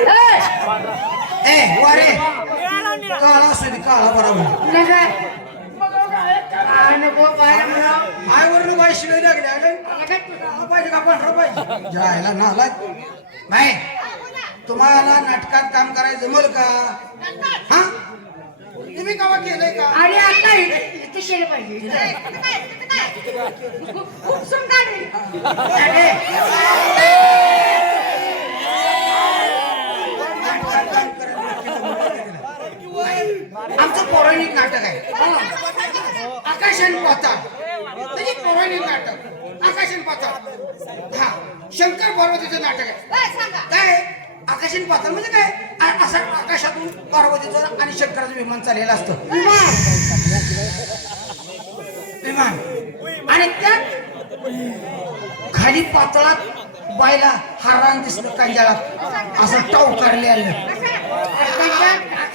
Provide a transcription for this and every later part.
ए वारे काळा असू दे काळा बरोबर आयवरून बाई शिवाय लागल्या काळा पाहिजे का पांढरा पाहिजे जायला नालाय नाही तुम्हाला नाटकात काम करायचं जमल का? हा? तुम्ही कवा केलंय का? अरे आता इथे पाहिजे. खूप सुंदर आहे. नाटकात काम करायचं नक्की जमलं का नाही? आमचं पौराणिक नाटक आहे. आकाशन पाताळ. म्हणजे पौराणिक नाटक. आकाशन पाताळ. हा शंकर पार्वतीचं नाटक आहे. काय? आकाशन पाताळ म्हणजे काय? असं आकाशातून पार्वतीचं आणि शंकराचं विमान चाललेलं असतं. विमान. आणि त्यात खाली पातळात बायला हारान दिसलं कांजाळात असं टाव काढले आलं.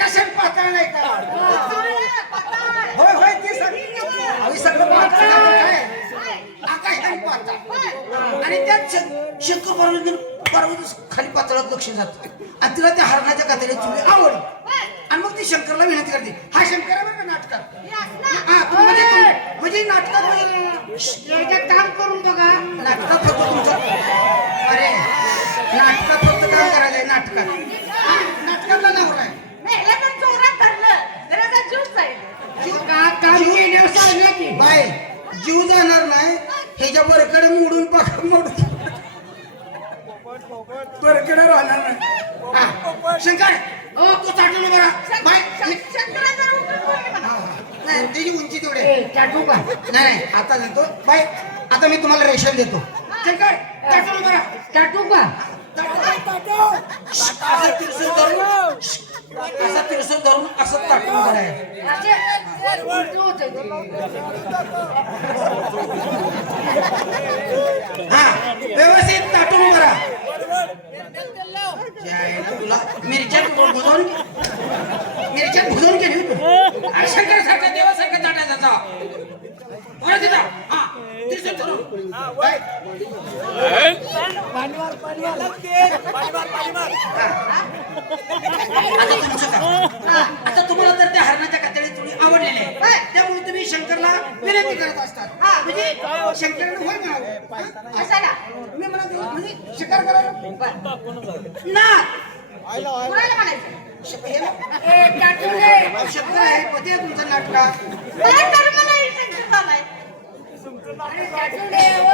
आकाशात पातळ नाही का? होय होय ते सगळं. सगळं पातळ काय? आकाशात पातळ. आणि त्यात शंकर पार्वती पार्वती खाली पातळात लक्ष जात आणि तिला त्या हरणाच्या कातडीत तुम्ही आवडली. आणि मग ती शंकरला विनंती करते हा शंकर आहे बरं का नाटकात? हा म्हणजे म्हणजे नाटकात म्हणजे काम करून बघा. नाटकात फक्त तुमचं अरे नाटकात फक्त काम करायचंय नाटकात हा, नाटकातला नवरा आहे का काम केल्यावर सांगलं की बाय जीव जाणार नाही ह्याच्या बरकडे मोडून पाक मोडून. बरकडे राहणार नाही. हा, शंकर ओ तू चाटून बरा बाय. नाही त्याची उंची तेवढी आहे. ए, चाटू का? नाही नाही आता देतो बाय आता मी तुम्हाला रेशन देतो. शंकर चाटून बरा चाटू का? असं धरून असं तिरसून धरून असं होतं ते. हा व्यवस्थित ताटून बरा तुला मिरच्या भुजवून मिरच्या भुजवून केली आणि शंकर सारखा देवासारखा ताटायचा जा. बरं तिथं. हा तिरसून धरून. आता तुमचं काम हा, आता तुम्हाला तर त्या हरणाच्या कातडीत तुम्ही आवडलेले आहे. त्यामुळे तुम्ही शंकरला विनंती करत असतात हा म्हणजे शंकराने होय म्हणावं हा? कशाला? मी म्हणत होतो, म्हणजे शिकार करायला ना कोणाला म्हणायचं? श- हे ना, ए, चाटू रे. शंकर आहे पती आहे तुमचं नाटकात नाही झालंय? अरे, रे, ओ.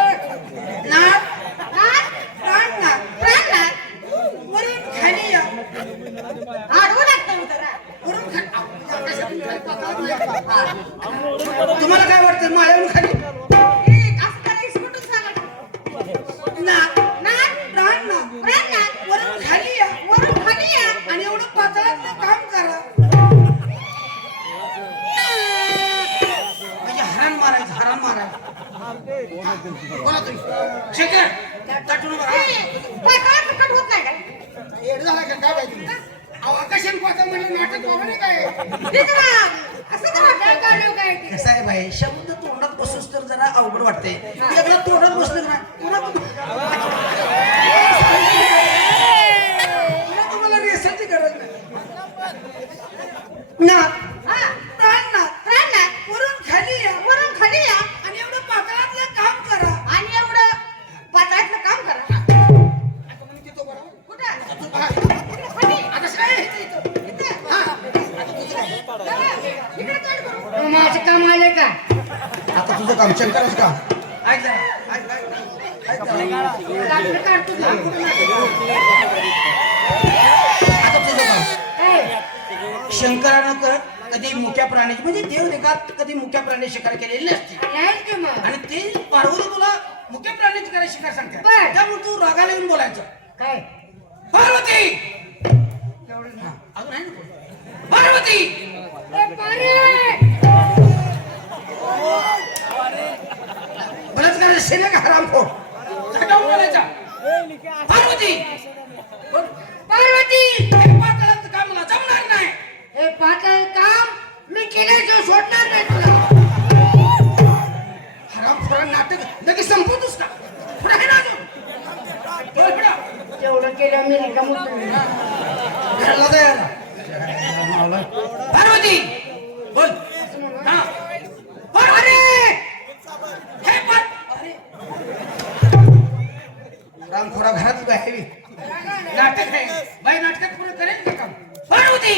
बोला तुम्ही शेखर ताटून बघा ए, पाताळात फुकट होत नाही काय? येड झाला का काय पाहिजे अहो आकाशन पाता म्हणलं नाटक बाबा नाही काय तिथं ना, असं तर वाटायला काढलं काय ते. कसं आहे भाई शब्द तोंडात बसूस तर जरा अवघड वाटते एकदा तोंडात बसलं पुन्हा तुम्हाला रेसाची गरज नाही ना हा, शंकरानं तर कधी मुक्या प्राण्याची म्हणजे देवदेगात कधी मुक्या प्राणी शिकार केलेली नसते. आणि ते पार्वती तुला मुक्या प्राण्याची करायची शिकार सांगते. त्यामुळे तू रागाला येऊन बोलायचं. काय? पार्वती! अजून आहे ना? पार्वती! बलात्कार शेने का हराम फोड बोलायचा. पार्वती. पार्वती! हे पाताळाचं काम मला जमणार नाही. हे पाताळ काम मी केल्याशिवाय सोडणार नाही तुला. हराम नाटक लगेच संपवतोस का? पुढे ना. तेवढं केलं मी जायला. पार्वती! बोल. रामखोरा घरात उभा आहे नाटक आहे. बाई नाटकात पुढे करेल का काम? पार्वती!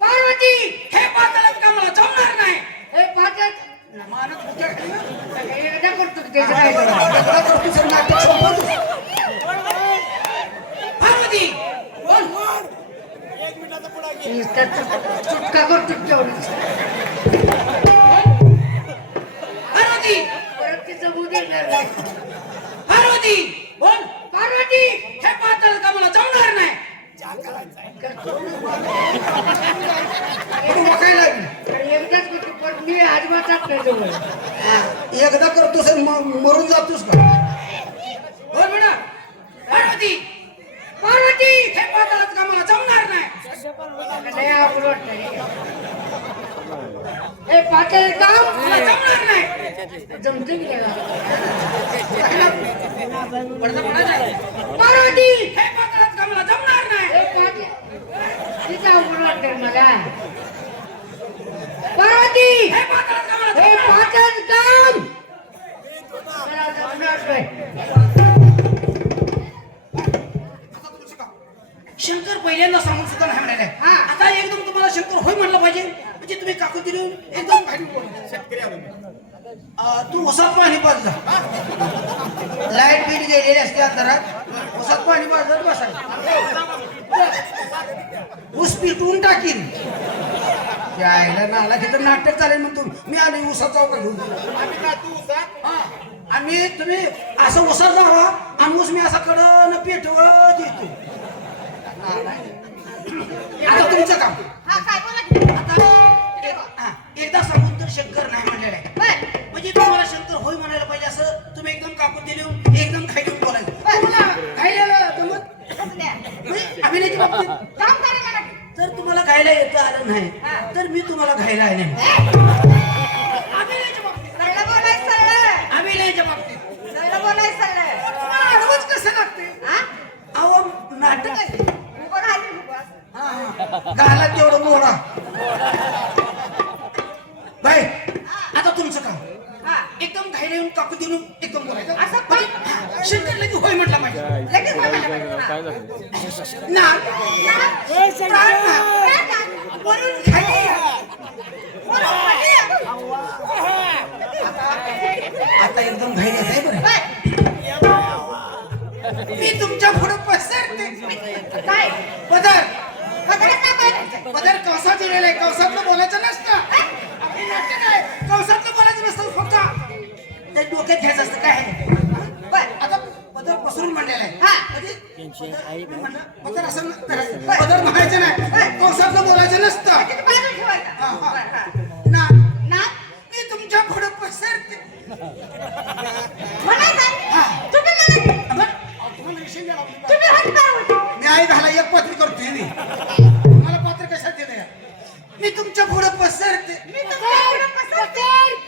पार्वती! हे पातळात का मला जमणार नाही? हे पाहतात मानत? एकदा करतो त्याचं काय. पार्वती! चुटका. पार्वती! परत तिचं मुलं देणार नाही. पार्वती बोल पार्वती हे पातळ का मला जमणार नाही पण बघायला लागली. तर एकदाच करतो पण मी अजिबात नाही जवळ एकदा करतोस मरून जातोस का? बोल बेटा. पार्वती! पार्वती! हे पातळात का मला जमणार नाही. हे मला जमणार जमते की पार्वती हे पातळात का मला जमणार नाही हे पाटील तिचं अवघड वाटतंय मला पार्वती हे पातळात का मला हे जमणार नाही. पाटील काम मला जमणार नाही. आता तुमचं काम. शंकर पहिल्यांदा सांगून सुद्धा नाही म्हणाले. आता एकदम तुम्हाला शंकर होय म्हटलं पाहिजे. म्हणजे तुम्ही काकू दिली एकदम भारी बोल. तू उसात पाणी पाजलं लाइट बीट गेलेली असते अंतरात उसात पाणी पाजलं बसायचं ऊस पिटवून टाकीन. यायला नाला तिथं नाटक चालेल मग तू मी आले उसात जाऊ का घेऊन हा. आम्ही तुम्ही असं उसात जावा आणि ऊस मी असा कडन पेटवत येतो आता तुमचं काम हा काय बोला की? आता हा, एकदा सांगून तर शंकर नाही म्हणलेलं आहे. म्हणजे तुम्हाला शंकर होय म्हणायला पाहिजे असं तुम्ही एकदम कापून दिली एकदम खायला बोलायचं तुम्हाला खायला? म्हणजे बाबतीत काम करा मला. जर तुम्हाला घायला येतं आलं. नाही तर मी तुम्हाला घायला हा? अहो नाटक आहे. उभं राहिली, उभं. घाला तेवढं मोडा. बाय आता तुमचं काम. हा. एकदम घायला येऊन काकू देऊन एकदम बोलायचं. असं पण? शंकर लगे होय म्हटला पाहिजे लगेच बोलायला पाहिजे. ना? वरून. आता एकदम घाई आहे बरं. मी तुमच्यापुढे पसरते. काय? पदर? पदर कवसात दिलेला आहे. कवसातलं बोलायचं नसतं. कवसातलं बोलायचं नसतं फक्त. ते डोक्यात घ्यायचं असतं. काय. आता पदर पसरून म्हणलेलं आहे. हा. म्हणजे पदर- असं. पदर म्हणायचं नाही. कवसातलं बोलायचं नसतं. मी आई घाला एक पात्री करतोय मी. मला पात्र कशात दिलं मी तुमच्यापुढे पसरते.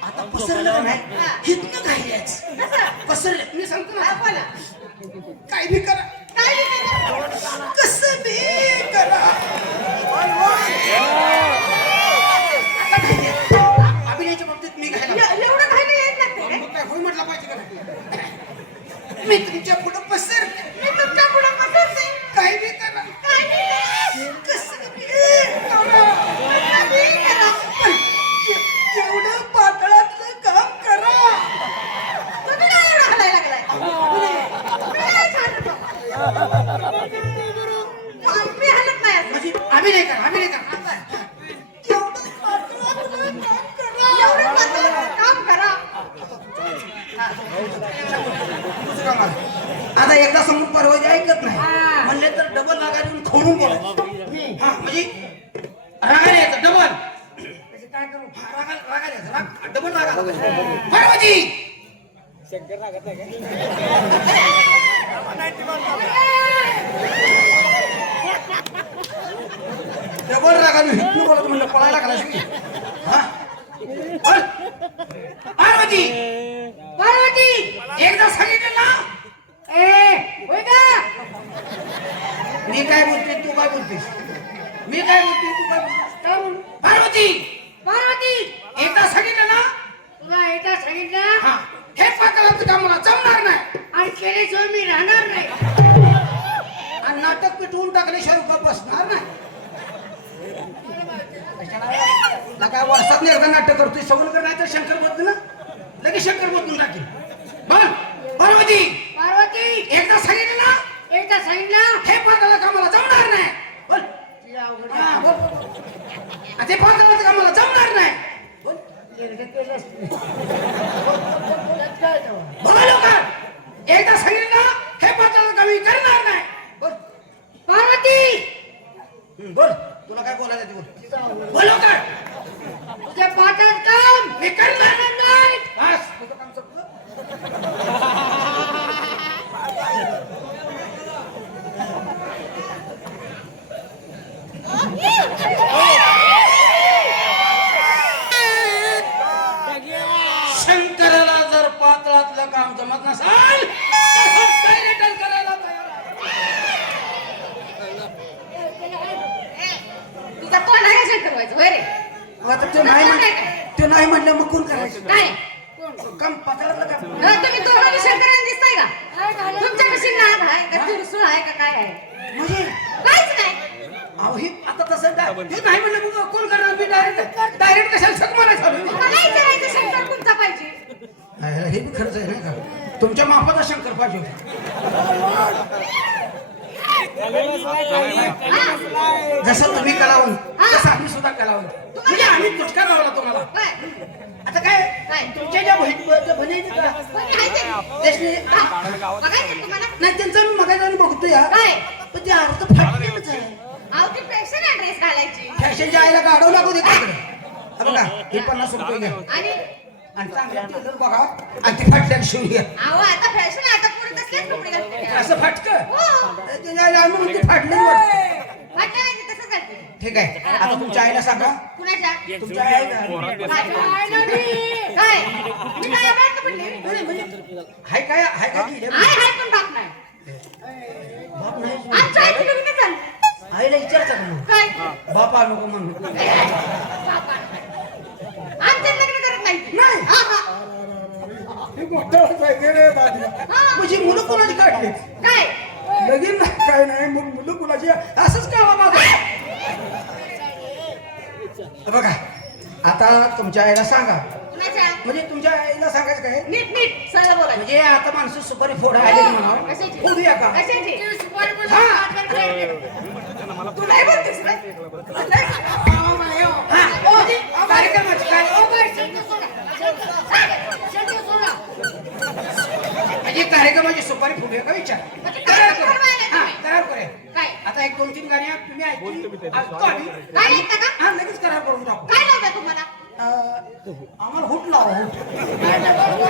आता पसरलं नाही. हितनं घायलाच? पसरले. मी सांगतो ना. काय बी करा. मी तुमच्यापुढे पसरते मी तुमच्या पुढं पसरते. काय बी करा काय लिहिलं? कसं बी करा कसं बी करा. एवढं पातळातलं काम करा तुम्ही काय एवढं लागलाय? तुम्ही काय नाही असं. म्हणजे आम्ही नाही करा आम्ही नाही करा एवढं पातळातलं काम करा एवढं पातळ काम करा. तुझं काम आहे. आता एकदा समोर परवाजी ऐकत नाही हा. म्हणले तर डबल खोडून बोलायचं हा म्हणजे रागायला यायचं डबल म्हणजे काय करू? रागायला रागायला यायचं राग. डबल रागा. परवाजी डबल रागाने हिटून बोलत म्हणलं पळायला. हा? बोल. पार्वती पार्वती एकदा सांगितलं ना? ए? मी काय बोलते तू काय बोलतेस मी काय बोलते तू काय बोलतेस काय बोल पार्वती! पार्वती! एकदा सांगितलं ना? तुला एकदा सांगितलं? हा. हे पाकळाचं काम मला जमणार नाही. आणि केल्याशिवाय मी राहणार नाही. आणि नाटक पिटवून टाकल्याशिवाय उभा बसणार नाही? काय वर्षात एकदा नाटक करतोय? सगळं नाही तर शंकर बदल ना? लगेच शंकर बदलून टाकेल बघ पार्वती! पार्वती! एकदा सांगितलं एकदा सांगितलं हे पाकळाचं कामाला जमणार नाही बोल हा, बोल. आ, ते पाकळाचं कामाला जमणार नाही बोल लोक एकदा सांगितलं ना हे पाकळाचं काम मी करणार नाही बोल पार्वती हं, बोल तुला काय बोलायचं ते बोल बोल लवकर तुझ्या पाठात काम मी करणार नाही बस तुझं काम संपलं शंकराला जर पातळातलं काम जमत नसाल करायला आहे. तुझा कोण आहे? शंकर व्हायचं होय रे? आता ते नाही म्हण ते नाही म्हणलं मग कोण करायचं? काय? काम हा, तुम्ही दोघांनी शंकराला दिसताय का? तुमच्या कशी नाद आहे का तिरसूळ आहे का काय आहे? म्हणजे? काहीच नाही. अहो हे आता तसं हे नाही म्हणलं मग कोण करणार? मी डायरेक्ट डायरेक्ट कशाला मारायचं मला नाही करायचं शंकर. कोणता पाहिजे हे बी खर्च आहे नाही का? तुमच्या मापाचा शंकर पाहिजे होता. जसं तुम्ही कलावून तसं आम्ही सुद्धा कलावून म्हणजे आम्ही तुटका लावला तुम्हाला. काय आता काय? तुमच्या ज्या बहीण का, आहे हा, नाही त्यांचं मी मगायला बघतो या काय? पण ते अर्थ फाटलेलंच आहे फॅशनच्या आईला गाडव लागू दे तिकडे. हा बघा हे पन्नास रुपये घ्या. आणि चांगला टेलर बघा. आणि ते घ्या अहो आता फॅशन आता पुढे तसलेच कपडे घालते? असं फाटकं? हो. आम्ही म्हणतो. वाटलं नाही तसंच घालते. ठीक आहे. आता तुमच्या आईला सांगा. कुणाच्या? तुमच्या आईला काय? मी काय अभ्यास पडली? हाय काय? हाय काय केलं? हाय हाय पण बाप नाही. बाप नाही? आमच्या आईचं लग्न झालं आईला विचारता का मग? काय? बाप आलो का म्हणून? लग्न नाही. नाही. हा, हा. हा. म्हणजे मुलं कोणाची काढली? काय? लगीन नाही काय नाही. मग मुलं कुणाची? असंच का माझं बघा आता तुमच्या आईला सांगा. कुणाच्या? म्हणजे तुमच्या आईला सांगायचं काय? नीट नीट. सरळ बोलायचं. म्हणजे आता माणसं सुपारी फोडा आले म्हणा कशाची? फोडूया का? कशाची. तू नाही बोलतेस रे? नाही. हा. म्हणजे कार्यक्रमाची कार्यक्रमाची सुपारी फुगे का विचार? करूया. काय? आता एक दोन तीन गाणी तुम्ही ऐकली हा लगेच करार करून टाकू. काय तुम्हाला? आम्हाला हुट लावा हुट.